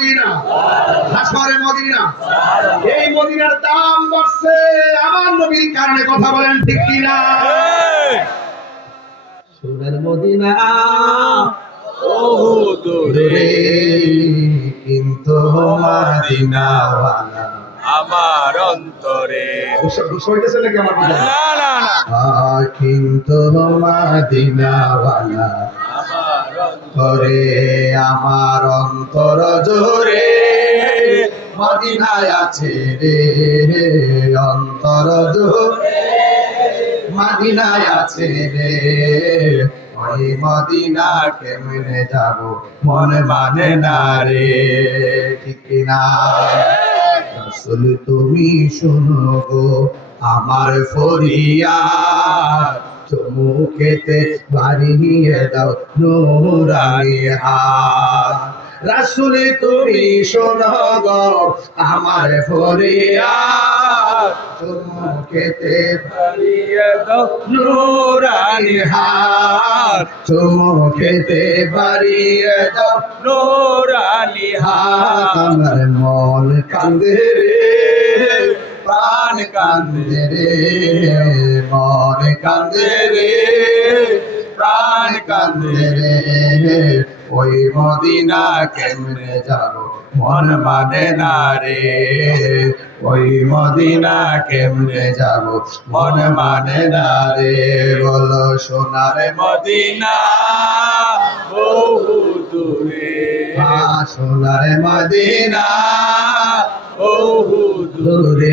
Medina. হাসরে Medina. এই মদিনার দাম বাড়ছে। আমার নবীর কারণে কথা বলেন ঠিক কিনা? সোনার মদিনা কিন্তু আমার অন্তরে। কিন্তু মদিনাওয়ালা। করে আমার অন্তর জোরে, মদিনায় আছে রে, অন্তর জোরে। মদিনায় আছে রে, ওই মদিনা কেমনে যাব, মনে মানে না রে, ঠিক কিনা? রাসূল তুমি শোনো গো, আমার ফরিয়াদ চমুকেতে বাড়িয়ে দাও, নোরানি হাত। রাসূল তুমি শোনো গো, আমার ফরিয়াদ। চমুকেতে হারিয়ে দাও, নুরানি হাত। চমুকেতে বাড়িয়ে দাও, নোরানি হাত। আমার মন কান্দে রে, প্রাণ কান্দে রে। কান্দে রে, প্রাণ কান্দে রে। ওই মদিনা কেমনে যাব মন মানে না রে। ওই মদিনা কেমনে যাব মন মানে না রে। বলো সোনার মদিনা বহু দূরে। সোনার মদিনা বহু দূরে।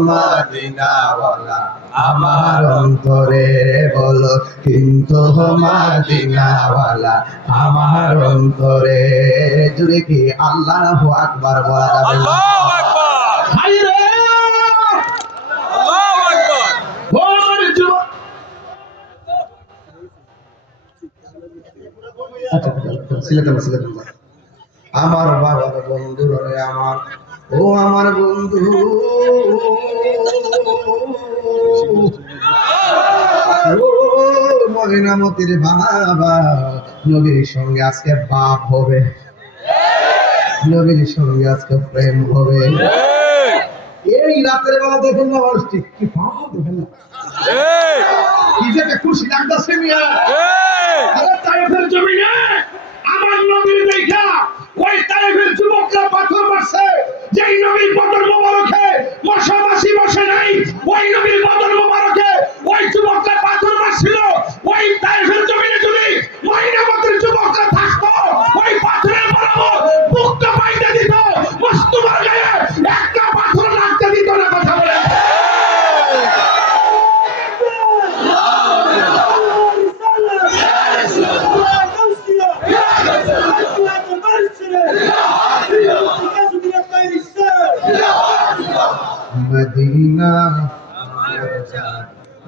মদিনাওয়ালা আমার অন্তরে বলো কিন্তু মদিনাওয়ালা আমার অন্তরে জুড়ে কি আল্লাহ আকবার বলা যাবে আমার ও আমার বন্ধু। ও মহিনামতির বাবা নবীর সঙ্গে আজকে বাপ হবে। নবীর সঙ্গে আজকে প্রেম হবে। এই রাতের বেলা দেখুন না ঠিক কি বাবা দেখেন না। কি যে খুশি লাগতেছে মিয়া। আরে তাইফের জমিনে আমার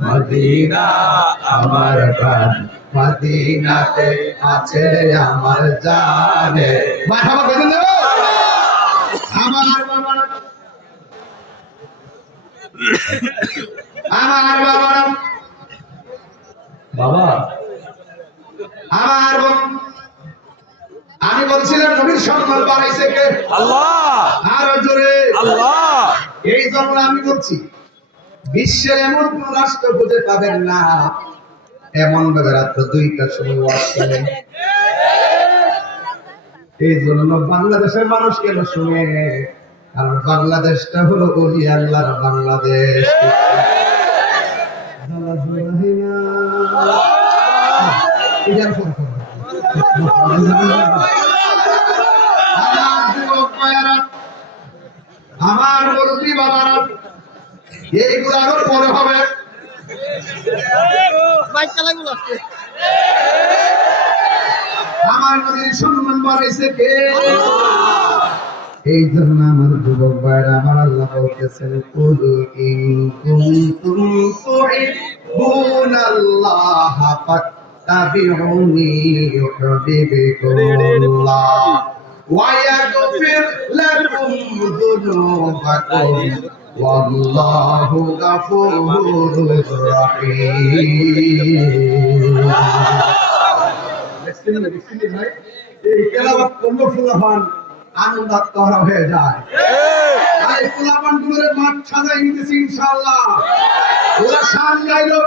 মদিনা আমার প্রাণ। মদিনাতে আছে আমার জানে। মাথাবা বেঁধে দেব আমার বাবা আমার বাবা বাবা। আমার আমি বলছিলাম নবীর সম্মান বাড়াইছে কে? আল্লাহ। আরও জোরে। আল্লাহ। এই জন্য আমি বলছি বিশ্বের এমন কোন রাষ্ট্র খুঁজে পাবেন না। এমন ভাবে রাত্র দুইটার সময় শুনে এই জন্য বাংলাদেশের মানুষ কেন শুনে? কারণ বাংলাদেশটা হলো অলি আল্লাহর বাংলাদেশ। আমার মুরব্বী বাবারা এইগুলো আরও পরে হবে। আমার এই যুবক ভাইরা, আমার আল্লাহ বলতেছেন, কুল ইন কুনতুম তুহিব্বুনাল্লাহ ফাত্তাবিউনি ويغفر لكم ذنوبكم والله غفور رحيم এই তেলাওয়াত করলো ফুলাফান আনন্দাত্মরা হয়ে যায় ঠিক আর এই ফুলাফান গুলোর মাঠ সাজাই নিতেছি ইনশাআল্লাহ ওরা শান গাইলো